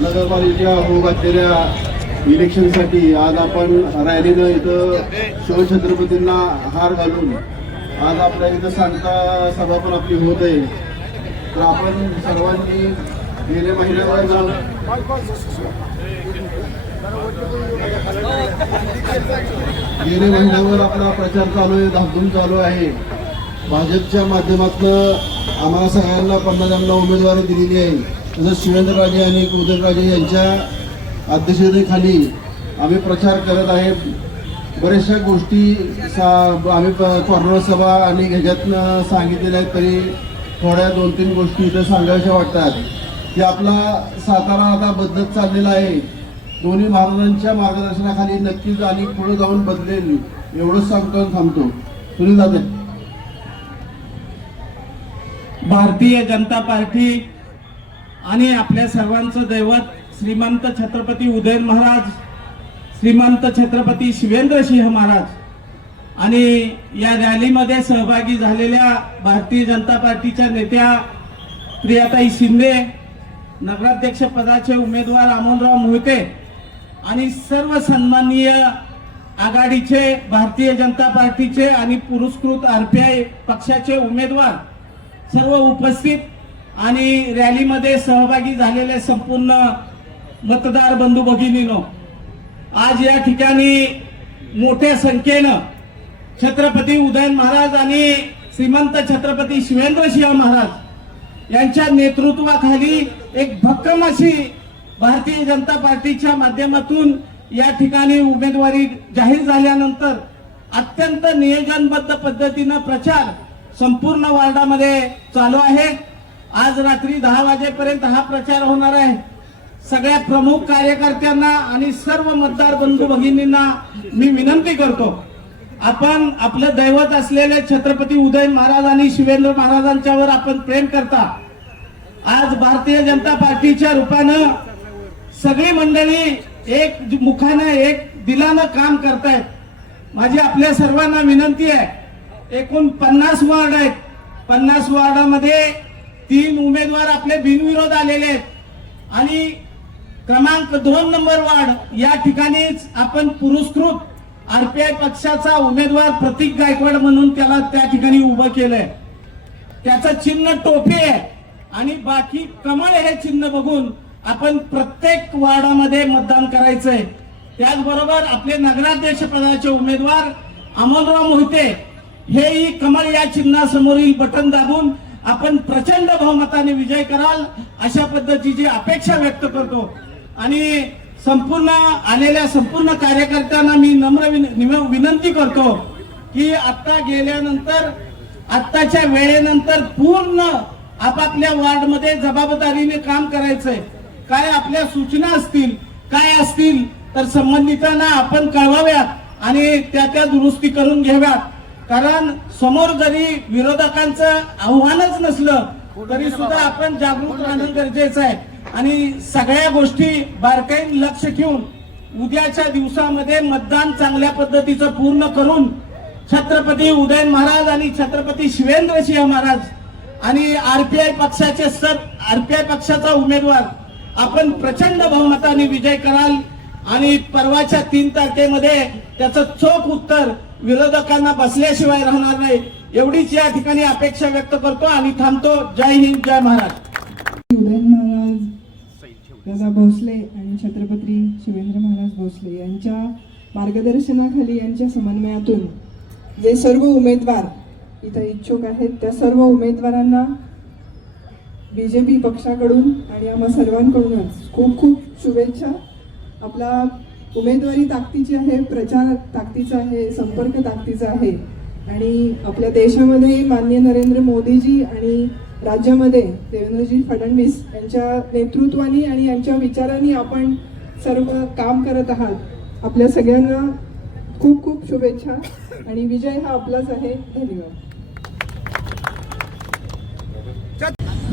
नगरपालिका होऊ घातलेल्या इलेक्शनसाठी आज आपण रॅलीनं इथं शिवछत्रपतींना हार घालून आज आपल्या इथं शांता सभा पण आपली होत आहे. तर आपण सर्वांनी गेल्या महिन्यावर आपला प्रचार चालू आहे, धामधूम चालू आहे. भाजपच्या माध्यमातून आम्हाला सगळ्यांना 50 जणांना उमेदवारी दिलेली आहे. तसंच शिवेंद्रराजे आणि उदयनराजे यांच्या अध्यक्षतेखाली आम्ही प्रचार करत आहे. बऱ्याचशा गोष्टी आम्ही कॉर्नर सभा आणि ह्याच्यातनं सांगितलेल्या आहेत, तरी थोड्या 2-3 गोष्टी इथं सांगायच्या वाटतात की आपला सातारा आता बदलत चाललेला आहे. दोन्ही महाराजांच्या मार्गदर्शनाखाली नक्कीच आणि पुढे जाऊन बदलेल एवढंच सांगतो आणि थांबतो. सुनील दादा. भारतीय जनता पार्टी आणि आपल्या सर्वांचं दैवत श्रीमंत छत्रपती उदयन महाराज, श्रीमंत छत्रपती शिवेंद्रसिंह महाराज आणि या रॅलीमध्ये सहभागी झालेल्या भारतीय जनता पार्टीच्या नेत्या प्रियाताई शिंदे, नगराध्यक्ष पदाचे उमेदवार अमोलराव मोहिते आणि सर्व सन्माननीय आघाडीचे भारतीय जनता पार्टीचे आणि पुरस्कृत आरपीआय पक्षाचे उमेदवार सर्व उपस्थित आणि रॅलीमध्ये सहभागी झालेले संपूर्ण मतदार बंधू भगिनींनो, आज या ठिकाणी मोठ्या संख्येनं छत्रपती उदयन महाराज आणि श्रीमंत छत्रपती शिवेंद्रसिंह महाराज यांच्या नेतृत्वाखाली एक भक्कम अशी भारतीय जनता पार्टीच्या माध्यमातून या ठिकाणी उमेदवारी जाहीर झाल्यानंतर अत्यंत नियोजनबद्ध पद्धतीनं प्रचार संपूर्ण वार्डामध्ये चालू आहे. आज रात्री 10 वाजेपर्यंत हा प्रचार होणार आहे. सगळ्या प्रमुख कार्यकर्त्यांना आणि सर्व मतदार बंधू भगिनींना मी विनंती करतो, आपण आपलं दैवत असलेले छत्रपती उदयन महाराज आणि शिवेंद्र महाराजांच्यावर आपण प्रेम करता. आज भारतीय जनता पार्टीच्या रूपानं सगळी मंडळी एक मुखानं एक दिलानं काम करतायत. माझी आपल्या सर्वांना विनंती आहे, एकूण 50 वार्ड आहेत. 50 वार्डामध्ये 3 उमेदवार आपले बिनविरोध आलेले आहेत आणि क्रमांक 2 नंबर वार्ड या ठिकाणीच आपण पुरस्कृत आरपीआय पक्षाचा उमेदवार प्रतीक गायकवाड म्हणून त्याला त्या ठिकाणी उभं केलंय. त्याचं चिन्ह टोपी आहे आणि बाकी कमळ हे चिन्ह बघून आपण प्रत्येक वार्डामध्ये मतदान करायचंय. त्याचबरोबर आपले नगराध्यक्ष पदाचे उमेदवार अमोलराव मोहिते हेही कमळ या चिन्हासमोरील बटन दाबून आपण प्रचंड बहुमताने विजय कराल अशा पद्धतीची अपेक्षा व्यक्त करतो. आणि संपूर्ण आलेल्या संपूर्ण कार्यकर्त्यांना मी नम्र विनंती करतो की आता गेल्यानंतर आत्ताच्या वेळेनंतर पूर्ण आपापल्या वार्डमध्ये जबाबदारीने काम करायचंय. काय आपल्या सूचना असतील काय असतील तर संबंधितांना आपण कळवाव्यात आणि त्या दुरुस्ती करून घ्याव्यात. कारण समोर जरी विरोधकांचं आव्हानच नसलं तरी सुद्धा आपण जागरूक राहणं गरजेचं आहे आणि सगळ्या गोष्टी बारकाईने लक्ष ठेवून उद्याच्या दिवसामध्ये मतदान चांगल्या पद्धतीचं पूर्ण करून छत्रपती उदयन महाराज आणि छत्रपती शिवेंद्रसिंह महाराज आणि आरपीआय पक्षाचा उमेदवार आपण प्रचंड बहुमताने विजय कराल आणि परवाच्या 3 तारखेमध्ये त्याचं चोख उत्तर विरोधकांना बसल्याशिवाय राहणार नाही एवढीच या ठिकाणी अपेक्षा व्यक्त करतो आणि थांबतो. जय हिंद, जय महाराज. उदयन महाराज दादा भोसले आणि छत्रपती शिवेंद्र महाराज भोसले यांच्या मार्गदर्शनाखाली यांच्या समन्वयातून जे सर्व उमेदवार इथं इच्छुक आहेत त्या सर्व उमेदवारांना बीजेपी पक्षाकडून आणि आम्हा सर्वांकडूनच खूप खूप शुभेच्छा. आपला उमेदवारी ताकदीची आहे, प्रचार ताकदीचा आहे, संपर्क ताकदीचा आहे आणि आपल्या देशामध्ये माननीय नरेंद्र मोदीजी आणि राज्यामध्ये देवेंद्रजी फडणवीस यांच्या नेतृत्वाने आणि यांच्या विचारांनी आपण सर्व काम करत आहात. आपल्या सगळ्यांना खूप खूप शुभेच्छा आणि विजय हा आपलाच आहे. धन्यवाद.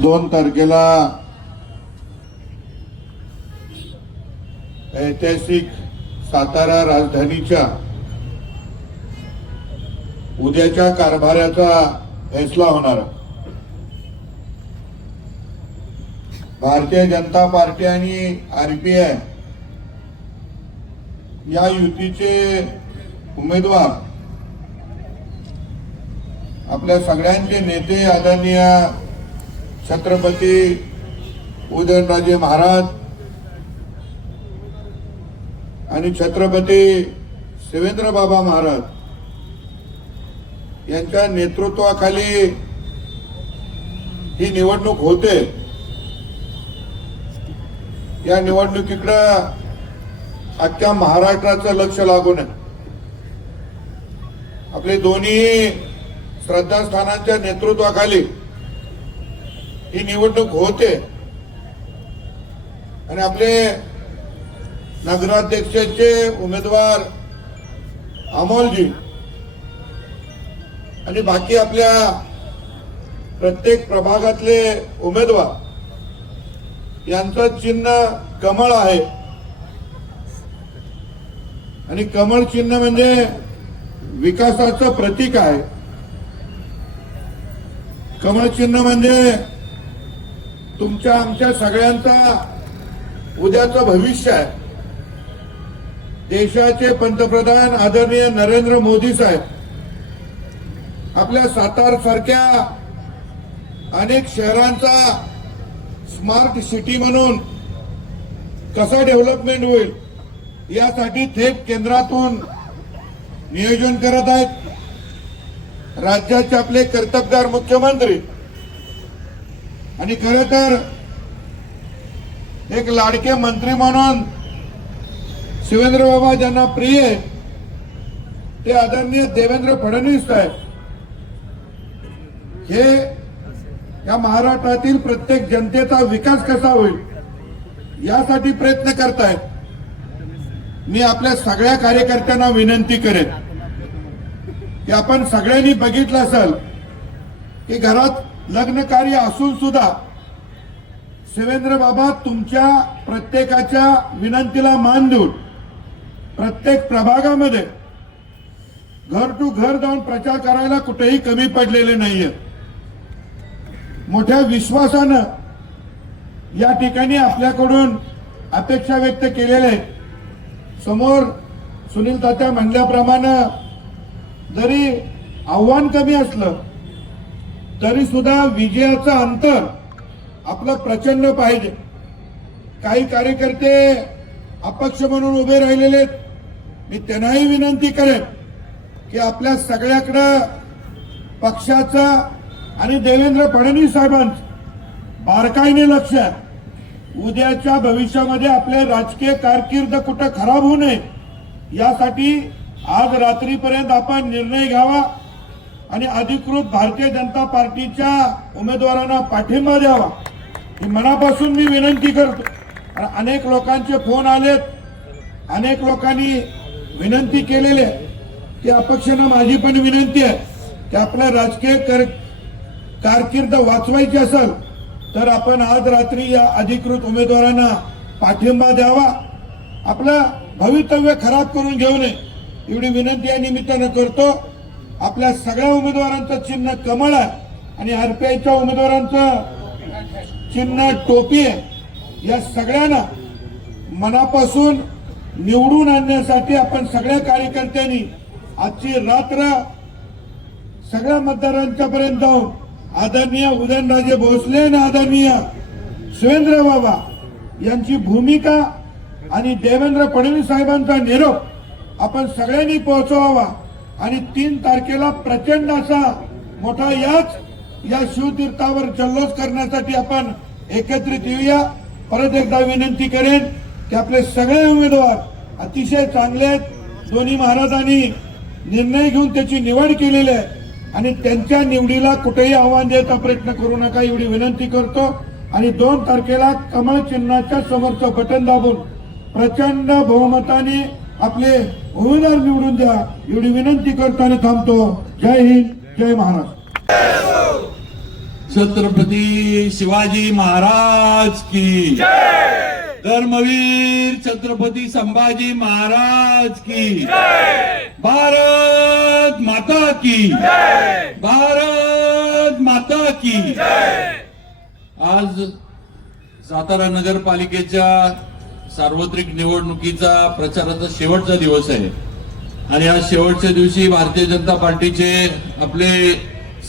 2 तारखेला ऐतिहासिक सातारा राजधानीच्या उद्याच्या कारभाराचा फैसला होणार. भारतीय जनता पार्टी आणि RPI या युतीचे उमेदवार आपल्या सगळ्यांचे नेते आदरणीय छत्रपती उदयनराजे महाराज आणि छत्रपती शिवेंद्र बाबा महाराज यांच्या नेतृत्वाखाली ही निवडणूक होते. या निवडणुकीकडे अख्ख्या महाराष्ट्राचं लक्ष लागून आहे. आपले दोन्ही श्रद्धास्थानांच्या नेतृत्वाखाली ही निवडणूक होते आणि आपले नगराध्यक्षाचे उमेदवार अमोलजी आणि बाकी आपल्या प्रत्येक प्रभागातले उमेदवार यांचं चिन्ह कमळ आहे. आणि कमळ चिन्ह म्हणजे विकासाचं प्रतीक आहे. कमळ चिन्ह म्हणजे तुमच्या आमच्या सगळ्यांचा उद्याचं भविष्य आहे. देशाचे पंतप्रधान आदरणीय नरेंद्र मोदी साहेब आपल्या सातार सारख्या अनेक शहरांचा स्मार्ट सिटी म्हणून कसा डेव्हलपमेंट होईल यासाठी थेट केंद्रातून नियोजन करत आहेत. राज्याचे आपले कर्तबगार मुख्यमंत्री आणि खरं तर एक लाडके मंत्री म्हणून शिवेंद्र बाबा ज्यांना प्रिय आहे ते आदरणीय देवेंद्र फडणवीस साहेब हे या महाराष्ट्रातील प्रत्येक जनतेचा विकास कसा होईल यासाठी प्रयत्न करतायत. मी आपल्या सगळ्या कार्यकर्त्यांना विनंती करेन की आपण सगळ्यांनी बघितलं असेल की घरात लग्न कार्य असून सुद्धा शिवेंद्र बाबा तुमच्या प्रत्येकाच्या विनंतीला मान देऊन प्रत्येक प्रभागामध्ये घर टू घर जाऊन प्रचार करायला कुठेही कमी पडलेले नाहीये. मोठ्या विश्वासानं या ठिकाणी आपल्याकडून अपेक्षा व्यक्त केलेल्या आहेत. समोर सुनील तात्या म्हणल्याप्रमाणे जरी आव्हान कमी असलं तरी सुद्धा विजयाचं अंतर आपलं प्रचंड पाहिजे. काही कार्यकर्ते अपक्ष म्हणून उभे राहिलेले आहेत. मी त्यांनाही विनंती करेन की आपल्या सगळ्याकडं पक्षाचं आणि देवेंद्र फडणवीस साहेबांचं बारकाईने लक्ष आहे. उद्याच्या भविष्यामध्ये आपले राजकीय कारकीर्द कुठं खराब होऊ नये यासाठी आज रात्रीपर्यंत आपण निर्णय घ्यावा आणि अधिकृत भारतीय जनता पार्टीच्या उमेदवारांना पाठिंबा द्यावा ही मनापासून मी विनंती करतो. अनेक लोकांचे फोन आलेत, अनेक लोकांनी विनंती केलेली आहे की अपक्षांना माझी पण विनंती आहे की आपला राजकीय कारकीर्द वाचवायची असेल तर आपण आज रात्री या अधिकृत उमेदवारांना पाठिंबा द्यावा. आपलं भवितव्य खराब करून घेऊ नये एवढी विनंती या निमित्तानं करतो. आपल्या सगळ्या उमेदवारांचं चिन्ह कमळ आहे आणि RPIच्या उमेदवारांचं चिन्ह टोपी आहे. या सगळ्यांना मनापासून निवडून आणण्यासाठी आपण सगळ्या कार्यकर्त्यांनी आजची रात्र सगळ्या मतदारांच्या पर्यंत जाऊन आदरणीय उदयनराजे भोसले आणि आदरणीय शिवेंद्र बाबा यांची भूमिका आणि देवेंद्र फडणवीस साहेबांचा निरोप आपण सगळ्यांनी पोहोचवावा आणि 3 तारखेला प्रचंड असा मोठा या शिवतीर्थावर जल्लोष करण्यासाठी आपण एकत्रित येऊया. परत एकदा विनंती करेन की आपले सगळे उमेदवार अतिशय चांगले आहेत. दोन्ही महाराजांनी निर्णय घेऊन त्याची निवड केलेली आहे आणि त्यांच्या निवडीला कुठेही आव्हान द्यायचा प्रयत्न करू नका एवढी विनंती करतो. आणि 2 तारखेला कमळ चिन्हाच्या समोरचं बटन दाबून प्रचंड बहुमताने आपले उमेदवार निवडून द्या एवढी विनंती करतो आणि थांबतो. जय हिंद, जय महाराष्ट्र. छत्रपती शिवाजी महाराज की धर्मवीर छत्रपती संभाजी महाराज की भारत माता की भारत माता की आज सातारा नगरपालिकेच्या सार्वत्रिक निवडणुकीचा प्रचाराचा शेवटचा दिवस आहे आणि या शेवटच्या दिवशी भारतीय जनता पार्टीचे आपले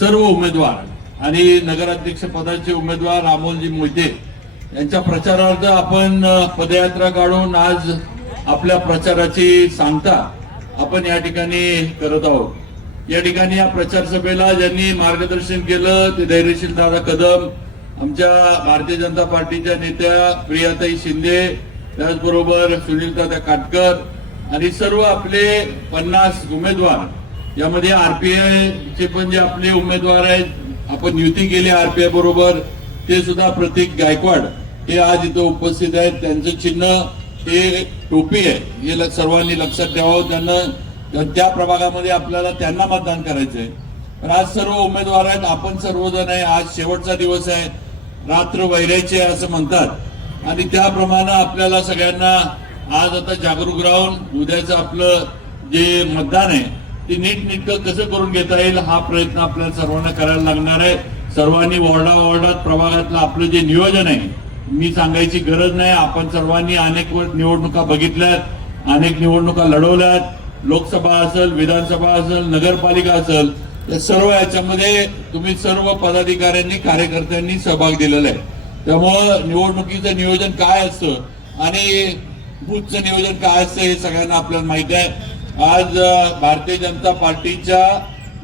सर्व उमेदवार आणि नगराध्यक्ष पदाचे उमेदवार अमोलजी मोहिते यांच्या प्रचारार्थ आपण पदयात्रा काढून आज आपल्या प्रचाराची सांगता आपण या ठिकाणी करत आहोत। या ठिकाणी या प्रचार सभेला ज्यांनी मार्गदर्शन केलं ते धैर्यशील दादा कदम, आमच्या भारतीय जनता पार्टीच्या नेत्या प्रियाताई शिंदे, त्याचबरोबर सुनील दादा काटकर आणि सर्व आपले 50 उमेदवार। यामध्ये आरपीआय चे पण जे आपले उमेदवार आहेत आपण युती केली आरपीआय बरोबर, ते सुद्धा प्रतीक गायकवाड हे आज इथं उपस्थित आहेत। त्यांचं चिन्ह हे टोपी आहे, हे सर्वांनी लक्षात ठेवावं। त्यांना त्या प्रभागामध्ये आपल्याला त्यांना मतदान करायचंय। पण आज सर्व उमेदवार आहेत, आपण सर्वजण आहे। आज शेवटचा दिवस आहे, रात्र वैरायची आहे असं म्हणतात आणि त्याप्रमाणे आपल्याला सगळ्यांना आज आता जागरूक राहून उद्याचं आपलं जे मतदान आहे ते नीटनेटकं कसं करून घेता येईल हा प्रयत्न आपल्याला सर्वांना करायला लागणार आहे। सर्वांनी वॉर्डात प्रभागातलं आपलं जे नियोजन आहे मी सांगायची गरज नाही, आपण सर्वांनी अनेक निवडणुका बघितल्यात, अनेक निवडणुका लढवल्यात, लोकसभा असेल, विधानसभा असेल, नगरपालिका असेल, या सर्व याच्यामध्ये तुम्ही सर्व पदाधिकाऱ्यांनी कार्यकर्त्यांनी सहभाग दिलेला आहे। त्यामुळं निवडणुकीचं नियोजन काय असतं आणि बूथचं नियोजन काय असतं हे सगळ्यांना आपल्याला माहिती आहे। आज भारतीय जनता पार्टीच्या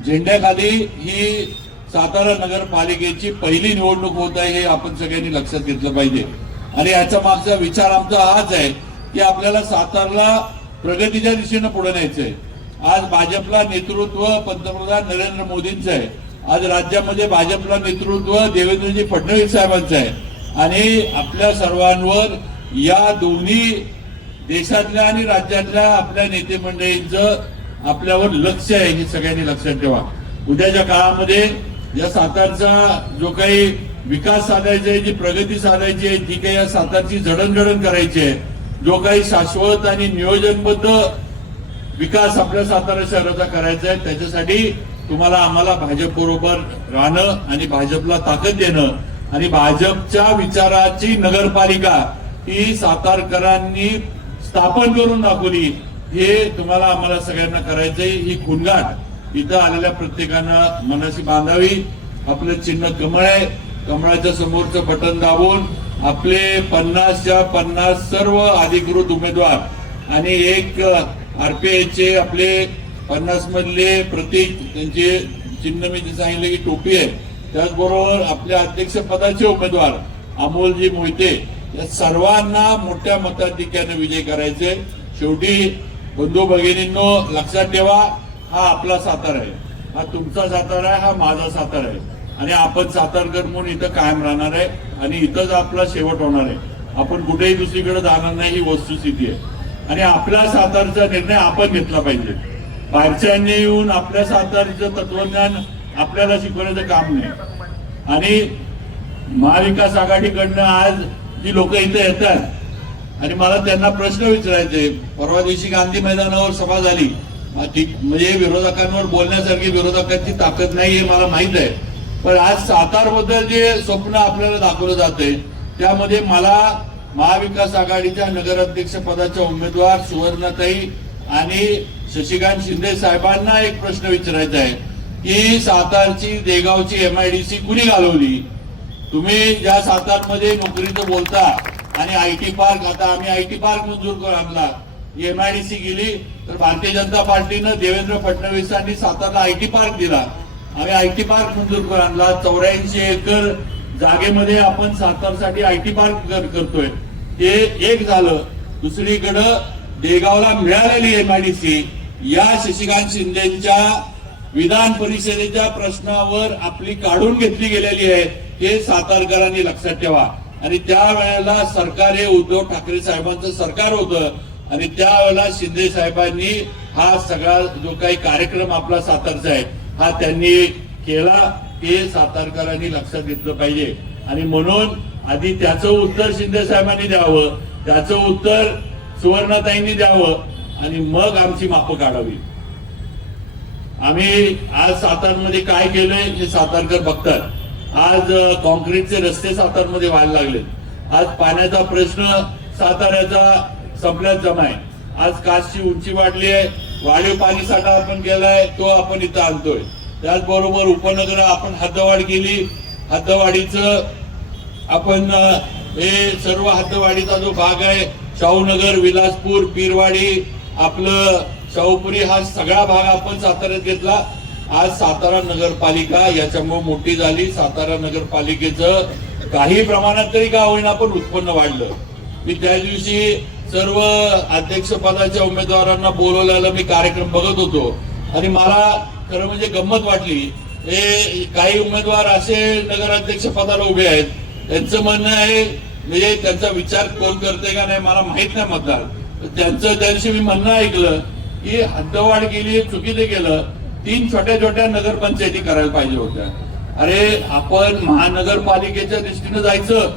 झेंड्याखाली ही सातारा नगरपालिकेची पहिली निवडणूक होत आहे हे आपण सगळ्यांनी लक्षात घेतलं पाहिजे आणि याचा मागचा विचार आमचा हाच आहे की आपल्याला सातारला प्रगतीच्या दिशेनं पुढे न्यायचंय। आज भाजपला नेतृत्व पंतप्रधान नरेंद्र मोदींचं आहे, आज राज्यामध्ये भाजपला नेतृत्व देवेंद्रजी फडणवीस साहेबांचं आहे आणि आपल्या सर्वांवर या दोन्ही देशातल्या आणि राज्यातल्या आपल्या नेते मंडळींचं आपल्यावर लक्ष आहे हे सगळ्यांनी लक्षात ठेवा। उद्याच्या काळामध्ये या सातारचा जो काही विकास साधायचा आहे, जी प्रगती साधायची आहे, जी काही या सातारची जडणघडण करायची आहे, जो काही शाश्वत आणि नियोजनबद्ध विकास आपल्या सातारा शहराचा करायचा आहे, त्याच्यासाठी तुम्हाला आम्हाला भाजप बरोबर राहणं आणि भाजपला ताकद देणं आणि भाजपच्या विचाराची नगरपालिका ही सातारकरांनी स्थापन करून दाखवली हे तुम्हाला आम्हाला सगळ्यांना करायचंय। ही खुणगाठ इथं आलेल्या प्रत्येकानं मनाशी बांधावी। आपलं चिन्ह कमळ आहे, कमळाच्या समोरचं बटन दाबून आपले 50च्या 50 सर्व अधिकृत उमेदवार आणि एक आरपीआयचे आपले 50 मधले प्रतीक, त्यांचे चिन्ह मी सांगितलं की टोपी आहे, त्याचबरोबर आपल्या अध्यक्ष पदाचे उमेदवार अमोलजी मोहिते या सर्वांना मोठ्या मताधिक्याने विजय करायचे। शेवटी बंधू भगिनींनो लक्षात ठेवा, हा आपला सातारा आहे, हा तुमचा सातारा आहे, हा माझा सातारा आहे आणि आपण सातारकर म्हणून इथं कायम राहणार आहे आणि इथंच आपला शेवट होणार आहे। आपण कुठेही दुसरीकडे जाणार नाही ही वस्तुस्थिती आहे आणि आपल्या सातारचा निर्णय आपण घेतला पाहिजे। बाहेरच्यांनी येऊन आपल्या सातारचं तत्वज्ञान आपल्याला शिकवण्याचं काम नाही आणि महाविकास आघाडीकडनं आज जी लोक इथे येतात आणि मला त्यांना प्रश्न विचारायचे। परवा दिवशी गांधी मैदानावर सभा झाली, म्हणजे विरोधकांवर बोलण्यासारखी विरोधकांची ताकद नाही हे मला माहित आहे, पण आज सातारबद्दल जे स्वप्न आपल्याला दाखवलं जाते त्यामध्ये मला महाविकास आघाडीच्या नगराध्यक्ष पदाच्या उमेदवार सुवर्णाताई आणि शशिकांत शिंदे साहेबांना एक प्रश्न विचारायचा आहे की सातारची देगावची MIDC कुणी घालवली? तुम्ही ज्या सातारमध्ये नोकरीचं बोलता आणि IT पार्क, आता आम्ही IT पार्क मंजूर करून आणला, MIDC गेली तर भारतीय जनता पार्टीनं देवेंद्र फडणवीसांनी सातारला IT पार्क दिला, आम्ही IT पार्क मंजूर करून आणला। 84 एकर जागेमध्ये आपण सातारसाठी IT पार्क करतोय, हे एक झालं। दुसरीकडं देगावला मिळालेली MIDC या शशिकांत शिंदेच्या विधान परिषदेच्या प्रश्नावर आपली काढून घेतली गेलेली आहे हे सातारकरांनी लक्षात ठेवा आणि त्यावेळेला सरकार हे उद्धव ठाकरे साहेबांचं सरकार होतं आणि त्यावेळेला शिंदे साहेबांनी हा सगळा जो काही कार्यक्रम आपला सातारचा आहे हा त्यांनी केला हे सातारकरांनी लक्षात घेतलं पाहिजे आणि म्हणून आधी त्याचं उत्तर शिंदे साहेबांनी द्यावं, त्याचं उत्तर सुवर्णाताईंनी द्यावं आणि मग आमची मापं काढावी। आम्ही आज सातारमध्ये काय केलंय हे सातारकर बघतात. आज कॉन्क्रीटचे रस्ते सातारमध्ये व्हायला लागले. आज पाण्याचा प्रश्न साताऱ्याचा संपल्यात जमा आहे. आज कासची उंची वाढली आहे. वाढीव पाणी साठा आपण केलाय तो आपण इथं आणतोय. त्याचबरोबर उपनगर आपण हद्दवाढ केली. हद्दवाढीचं आपण हे सर्व हद्दवाढीचा जो भाग आहे शाहूनगर, विलासपूर, पीरवाडी, आपलं शाहूपुरी हा सगळा भाग आपण साताऱ्यात घेतला. आज सातारा नगरपालिका याच्यामुळे मोठी झाली. सातारा नगरपालिकेचं काही प्रमाणात तरी का होईना पण उत्पन्न वाढलं. मी त्या दिवशी सर्व अध्यक्षपदाच्या उमेदवारांना बोलवलेला मी कार्यक्रम बघत होतो आणि मला खरं म्हणजे गंमत वाटली. हे काही उमेदवार असे नगराध्यक्ष पदाला उभे आहेत, त्यांचं म्हणणं आहे म्हणजे त्यांचा विचार कोण करते का नाही मला माहित नाही मतदार. त्यांचं त्या दिवशी मी म्हणणं ऐकलं की हद्दवाढ केली, चुकीचं केलं. 3 छोट्या छोट्या नगरपंचायती करायला पाहिजे होत्या. अरे आपण महानगरपालिकेच्या दृष्टीनं जायचं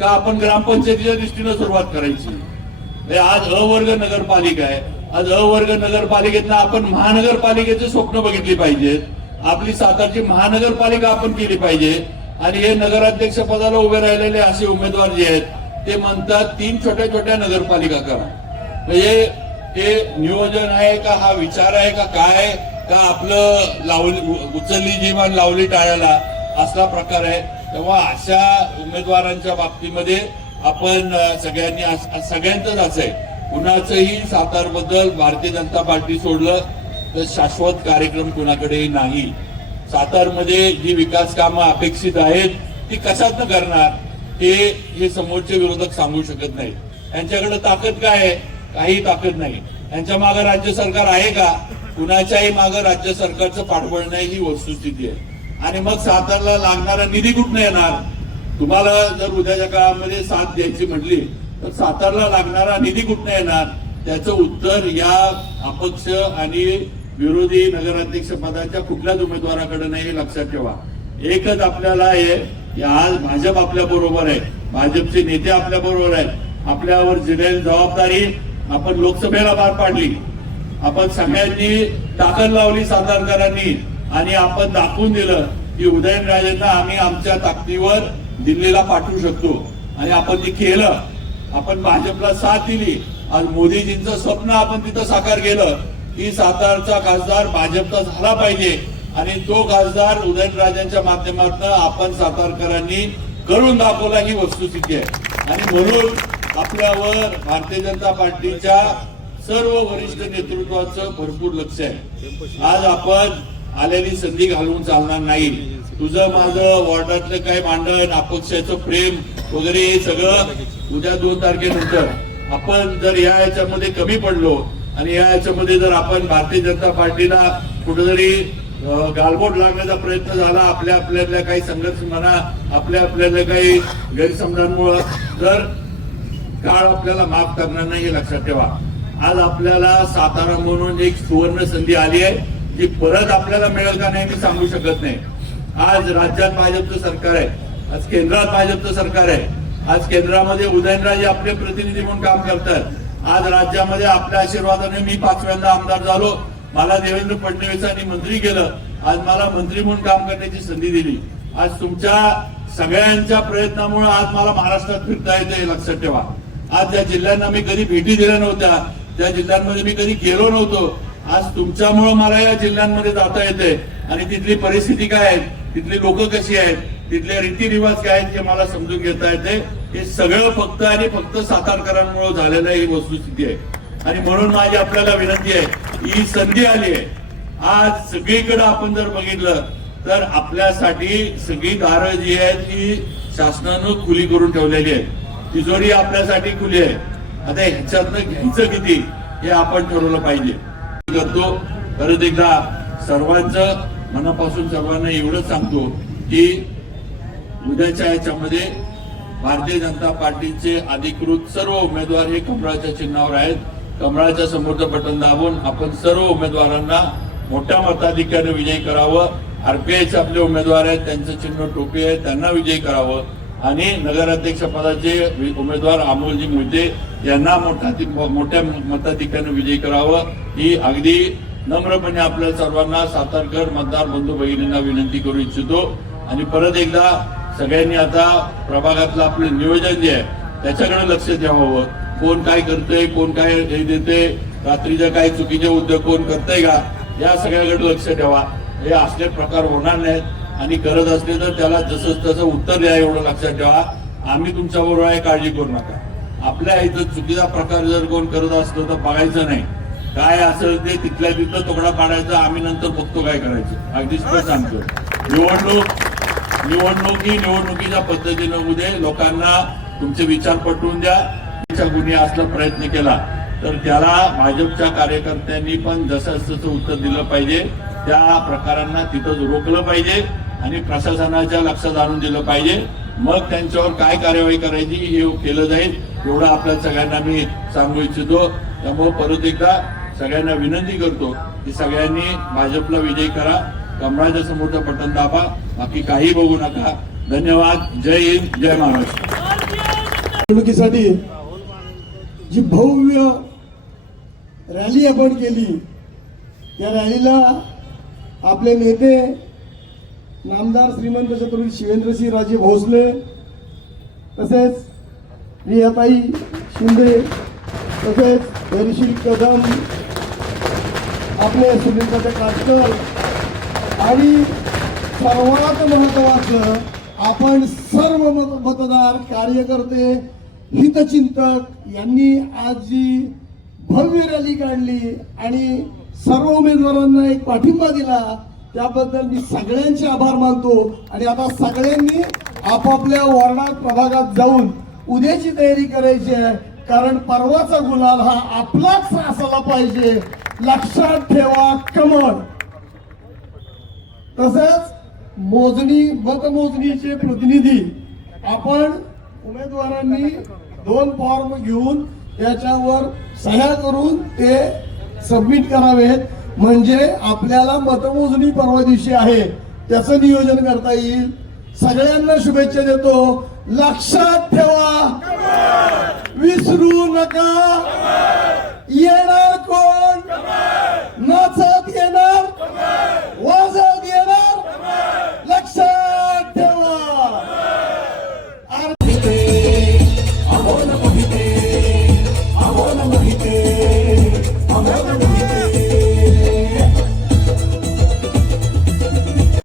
का आपण ग्रामपंचायतीच्या दृष्टीनं सुरुवात करायची. आज अ वर्ग नगरपालिका आहे. आज अ वर्ग नगरपालिकेतनं आपण महानगरपालिकेचे स्वप्न बघितली पाहिजेत. आपली सातारची महानगरपालिका आपण केली पाहिजे. आणि हे नगराध्यक्ष पदाला उभे राहिलेले असे उमेदवार जे आहेत ते म्हणतात 3 छोट्या छोट्या नगरपालिका करा. म्हणजे हे नियोजन आहे का, हा विचार आहे का, काय का आपलं उचलली जीवन लावली टाळ्याला असला प्रकार आहे. तेव्हा अशा उमेदवारांच्या बाबतीमध्ये आपण सगळ्यांचंच असं आहे. कुणाचंही सातारबद्दल भारतीय जनता पार्टी सोडलं तर शाश्वत कार्यक्रम कुणाकडेही नाही. सातारमध्ये जी विकास कामं अपेक्षित आहेत ती कशातनं करणार हे समोरचे विरोधक सांगू शकत नाही. त्यांच्याकडे ताकद काय आहे? काही ताकद नाही. त्यांच्या मागे राज्य सरकार आहे का? कुणाच्याही मागे राज्य सरकारचं पाठबळ नाही ही वस्तुस्थिती आहे. आणि मग सातारला लागणारा निधी कुठनं येणार? तुम्हाला जर उद्याच्या काळामध्ये साथ द्यायची म्हटली तर सातारला लागणारा निधी कुठनं येणार? त्याचं उत्तर या अपक्ष आणि विरोधी नगराध्यक्ष पदाच्या कुठल्याच उमेदवाराकडे नाही हे लक्षात ठेवा. एकच आपल्याला आहे, आज भाजप आपल्या बरोबर आहे. भाजपचे नेते आपल्या बरोबर आहेत. आपल्यावर दिलेली जबाबदारी आपण लोकसभेला पार पाडली. आपण सगळ्यांनी ताकद लावली सातारकरांनी आणि आपण दाखवून दिलं की उदयनराजेंना आम्ही आमच्या ताकदीवर दिल्लीला पाठवू शकतो आणि आपण ते केलं. आपण भाजपला साथ दिली. आज मोदीजींचं स्वप्न आपण तिथं साकार केलं की सातारचा खासदार भाजपचा झाला पाहिजे आणि तो खासदार उदयनराजेंच्या माध्यमातून आपण सातारकरांनी करून दाखवला ही वस्तुस्थिती आहे. आणि म्हणून आपल्यावर भारतीय जनता पार्टीच्या सर्व वरिष्ठ नेतृत्वाचं भरपूर लक्ष आहे. आज आपण आलेली संधी घालवून चालणार नाही. तुझं माझं वॉर्डातलं काय भांडण, अपक्षाचं प्रेम वगैरे हे सगळं उद्या 2 तारखेनंतर आपण जर या याच्यामध्ये कमी पडलो आणि या याच्यामध्ये जर आपण भारतीय जनता पार्टीला कुठेतरी गालबोट लागण्याचा प्रयत्न झाला आपल्यातल्या काही संघर्ष म्हणा, आपल्यातल्या काही गैरसमजांमुळे, तर काळ आपल्याला माफ करणार नाही हे लक्षात ठेवा. आज आपल्याला सातारा म्हणून एक सुवर्ण संधी आली आहे जी परत आपल्याला मिळेल का नाही मी सांगू शकत नाही. आज राज्यात भाजपचं सरकार आहे. आज केंद्रात भाजपचं सरकार आहे. आज केंद्रामध्ये उदयनराजे आपले प्रतिनिधी म्हणून काम करतात. आज राज्यामध्ये आपल्या आशीर्वादाने मी 5व्यांदा आमदार झालो. मला देवेंद्र फडणवीसांनी मंत्री केलं. आज मला मंत्री म्हणून काम करण्याची संधी दिली. आज तुमच्या सगळ्यांच्या प्रयत्नामुळे आज मला महाराष्ट्रात फिरता येते हे लक्षात ठेवा. आज ज्या जिल्ह्यांना मी कधी भेटी दिल्या नव्हत्या, त्या जिल्ह्यांमध्ये मी कधी गेलो नव्हतो, आज तुमच्यामुळे मला या जिल्ह्यांमध्ये जाता येते आणि तिथली परिस्थिती काय आहे, तिथली लोक कशी आहेत, तिथले रीतिरिवाज काय आहेत हे मला समजून घेता येते. हे सगळं फक्त आणि फक्त सातारकरांमुळे झालेलं ही वस्तुस्थिती आहे. आणि म्हणून माझी आपल्याला विनंती आहे, ही संधी आली आहे. आज सगळीकडे आपण जर बघितलं तर आपल्यासाठी सगळी दारं जी आहेत ती शासनानं खुली करून ठेवलेली आहे. तिजोरी आपल्यासाठी खुली आहे. आता ह्याच्यातनं घ्यायचं किती हे आपण ठरवलं पाहिजे. करतो परत एकदा सर्वांचं मनापासून सर्वांना एवढंच सांगतो की उद्याच्या याच्यामध्ये भारतीय जनता पार्टीचे अधिकृत सर्व उमेदवार हे कमळाच्या चिन्हावर आहेत. कमळाच्या समोरचं बटन दाबून आपण सर्व उमेदवारांना मोठ्या मताधिक्याने विजयी करावं. आरपीआयचे आपले उमेदवार आहेत, त्यांचं चिन्ह टोपी आहे, त्यांना विजयी करावं. आणि नगराध्यक्ष पदाचे उमेदवार अमोलजी मोहिते यांना मोठ्या मताधिक्याने विजयी करावं. ही अगदी नम्रपणे आपल्या सर्वांना सातारकर मतदार बंधू भगिनींना विनंती करू इच्छितो. आणि परत एकदा सगळ्यांनी आता प्रभागातलं आपलं नियोजन जे आहे त्याच्याकडे लक्ष द्यावं. कोण काय करतंय, कोण काय हे देते, रात्रीचे काय चुकीचे उद्योग कोण करतंय का, या सगळ्याकडे लक्ष द्यावा. हे असले प्रकार होणार नाहीत आणि गरज असले तर त्याला जसं तसं उत्तर द्या, एवढं लक्षात ठेवा. आम्ही तुमच्या बरोबर आहे, काळजी करू नका. आपल्या इथं चुकीचा प्रकार जर कोण करत असलं तर बघायचं नाही, काय असेल ते तिथल्या तिथं तुकडा पाडायचा, आम्ही नंतर बघतो काय करायचं. अगदी स्पष्ट सांगतो. निवडणुकीच्या पद्धतीनं उद्या लोकांना तुमचे विचार पटवून द्या. गुन्हे असला प्रयत्न केला तर त्याला भाजपच्या कार्यकर्त्यांनी पण जसं तसं उत्तर दिलं पाहिजे. त्या प्रकारांना तिथंच रोखलं पाहिजे आणि प्रशासनाच्या लक्षात आणून दिलं पाहिजे. मग त्यांच्यावर काय कार्यवाही करायची हे केलं जाईल, एवढं आपल्या सगळ्यांना मी सांगू इच्छितो. त्यामुळे परत एकदा सगळ्यांना विनंती करतो की सगळ्यांनी भाजपला विजयी करा, कमळाच्या समोरचं बटन दाबा, बाकी काही बघू नका. धन्यवाद. जय हिंद, जय महाराष्ट्र. निवडणुकीसाठी जी भव्य रॅली आपण केली, त्या रॅलीला आपले नेते नामदार श्रीमंत छत्रपती शिवेंद्रसिंह राजे भोसले, तसेच प्रियाताई शिंदे, तसेच धैर्यशील कदम, आपले सुनीलतात्या काटकर आणि सर्वात महत्वाचं आपण सर्व मतदार कार्यकर्ते हितचिंतक यांनी आज जी भव्य रॅली काढली आणि सर्व उमेदवारांना एक पाठिंबा दिला, त्याबद्दल मी सगळ्यांचे आभार मानतो. आणि आता सगळ्यांनी आपापल्या वॉर्डात प्रभागात जाऊन उद्याची तयारी करायची आहे, कारण परवाचा गुलाल हा आपलाच असायला पाहिजे. लक्षात ठेवा कमळ. तसंच मतमोजणीचे प्रतिनिधी आपण उमेदवारांनी 2 फॉर्म घेऊन त्याच्यावर सह्या करून ते सबमिट करावेत, म्हणजे आपल्याला मतमोजणी परवा दिवशी आहे त्याचं नियोजन करता येईल. सगळ्यांना शुभेच्छा देतो. लक्षात ठेवा, विसरू नका. येणार कोण? नाच